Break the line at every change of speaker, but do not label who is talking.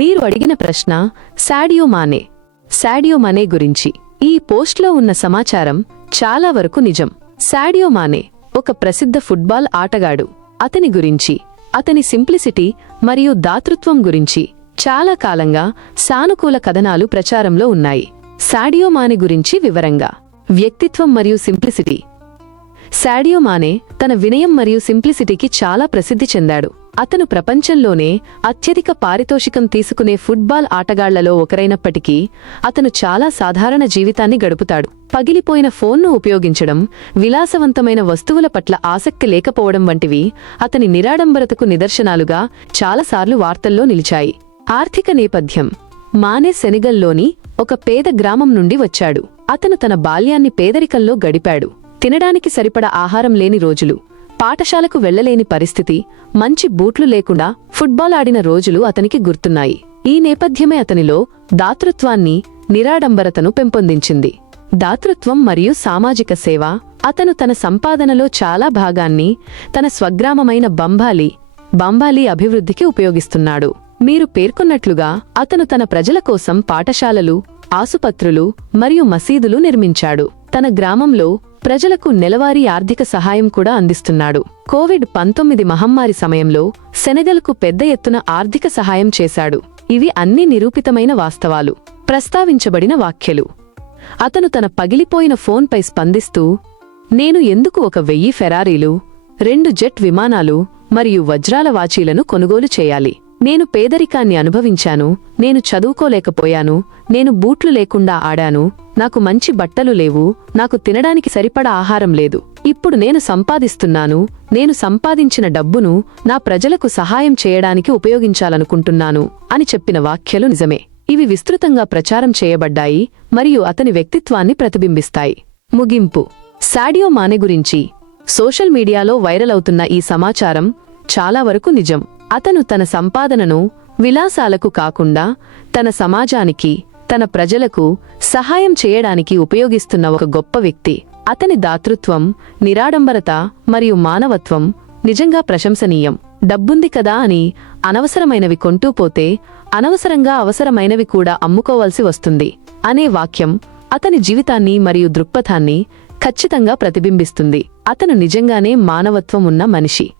మీరు అడిగిన ప్రశ్న శాడియో మానే. శాడియో మానే గురించి. ఈ పోస్ట్లో ఉన్న సమాచారం చాలా వరకు నిజం. శాడియో మానే ఒక ప్రసిద్ధ ఫుట్బాల్ ఆటగాడు. అతని గురించి అతని సింప్లిసిటీ మరియు దాతృత్వం గురించి చాలా కాలంగా సానుకూల కథనాలు ప్రచారంలో ఉన్నాయి. శాడియో మానే గురించి వివరంగా. వ్యక్తిత్వం మరియు సింప్లిసిటీ. శాడియో మానే తన వినయం మరియు సింప్లిసిటీకి చాలా ప్రసిద్ధి చెందాడు. అతను ప్రపంచంలోనే అత్యధిక పారితోషికం తీసుకునే ఫుట్బాల్ ఆటగాళ్ళలో ఒకరైనప్పటికీ అతను చాలా సాధారణ జీవితాన్ని గడుపుతాడు. పగిలిపోయిన ఫోన్ను ఉపయోగించడం విలాసవంతమైన వస్తువుల పట్ల ఆసక్తి లేకపోవడం వంటివి అతని నిరాడంబరతకు నిదర్శనాలుగా చాలాసార్లు వార్తల్లో నిలిచాయి. ఆర్థిక నేపథ్యం. మానే సెనెగల్లోని ఒక పేద గ్రామం నుండి వచ్చాడు. అతను తన బాల్యాన్ని పేదరికంలో గడిపాడు. తినడానికి సరిపడ ఆహారం లేని రోజులు. పాఠశాలకు వెళ్ళలేని పరిస్థితి మంచి బూట్లు లేకుండా ఫుట్బాల్ ఆడిన రోజులు అతనికి గుర్తున్నాయి. ఈ నేపథ్యమే అతనిలో దాతృత్వాన్ని నిరాడంబరతను పెంపొందించింది. దాతృత్వం మరియు సామాజిక సేవ అతను తన సంపాదనలో చాలా భాగాన్ని తన స్వగ్రామమైన బంబాలి బంబాలి అభివృద్ధికి ఉపయోగిస్తున్నాడు. మీరు పేర్కొన్నట్లుగా అతను తన ప్రజల కోసం పాఠశాలలు ఆసుపత్రులు మరియు మసీదులు నిర్మించాడు. తన గ్రామంలో ప్రజలకు నెలవారీ ఆర్థిక సహాయం కూడా అందిస్తున్నాడు. కోవిడ్ పంతొమ్మిది మహమ్మారి సమయంలో సెనెగల్కు పెద్ద ఎత్తున ఆర్థిక సహాయం చేశాడు. ఇవి అన్ని నిరూపితమైన వాస్తవాలు. ప్రస్తావించబడిన వాక్యలు అతను తన పగిలిపోయిన ఫోన్పై స్పందిస్తూ నేను ఎందుకు ఒక వెయ్యి ఫెరారీలు రెండు జెట్ విమానాలు మరియు వజ్రాల వాచీలను కొనుగోలు చేయాలి? నేను పేదరికాన్ని అనుభవించాను నేను చదువుకోలేకపోయాను నేను బూట్లు లేకుండా ఆడాను నాకు మంచి బట్టలు లేవు నాకు తినడానికి సరిపడా ఆహారం లేదు. ఇప్పుడు నేను సంపాదిస్తున్నాను నేను సంపాదించిన డబ్బును నా ప్రజలకు సహాయం చేయడానికి ఉపయోగించాలనుకుంటున్నాను అని చెప్పిన వాఖ్యలు నిజమే. ఇవి విస్తృతంగా ప్రచారం చేయబడ్డాయి మరియు అతని వ్యక్తిత్వాన్ని ప్రతిబింబిస్తాయి. ముగింపు. సాడియో మానె గురించి. సోషల్ మీడియాలో వైరల్ అవుతున్న ఈ సమాచారం చాలా వరకు నిజం. అతను తన సంపాదనను విలాసాలకు కాకుండా తన సమాజానికి తన ప్రజలకు సహాయం చేయడానికి ఉపయోగిస్తున్న ఒక గొప్ప వ్యక్తి. అతని దాతృత్వం నిరాడంబరత మరియు మానవత్వం నిజంగా ప్రశంసనీయం. డబ్బుంది కదా అని అనవసరమైనవి కొంటూ పోతే అనవసరంగా అవసరమైనవి కూడా అమ్ముకోవాల్సి వస్తుంది అనే వాక్యం అతని జీవితాన్ని మరియు దృక్పథాన్ని ఖచ్చితంగా ప్రతిబింబిస్తుంది. అతను నిజంగానే మానవత్వం ఉన్న మనిషి.